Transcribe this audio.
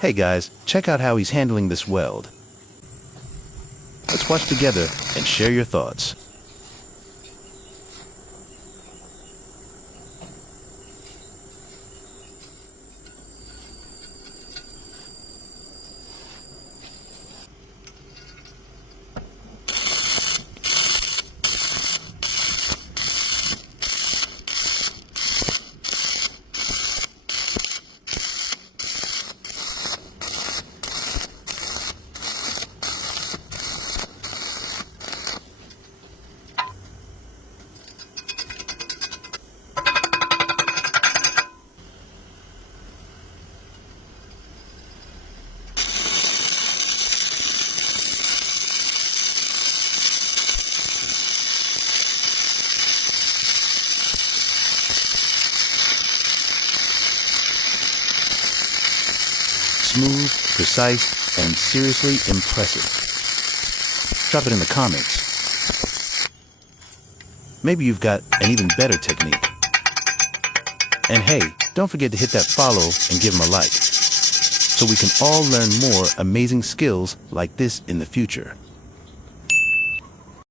Hey guys, check out how he's handling this weld. Let's watch together and share your thoughts. Smooth, precise, and seriously impressive. Drop it in the comments. Maybe you've got an even better technique. And hey, don't forget to hit that follow and give him a like, so we can all learn more amazing skills like this in the future.